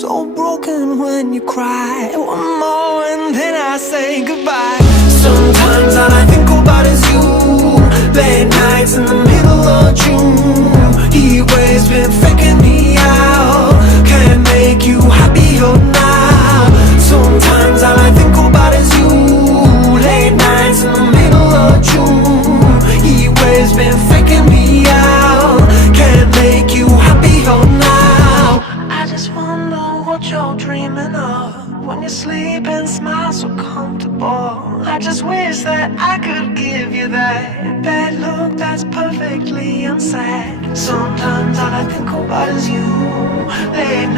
so broken when you cry. One more and then I say goodbye. Sometimes all I think about is you. Late nights in the middle of June. Heat waves been faking me out. Can't make you happier now. Sometimes all I think about is you. Late nights in the middle of June. Heat waves been faking me out. Can't make you happier now. I just wonder what you're dreaming of when you sleep and smile so comfortable. I just wish that I could give you that bad look that's perfectly unsaid. Sometimes all I think about is you. Late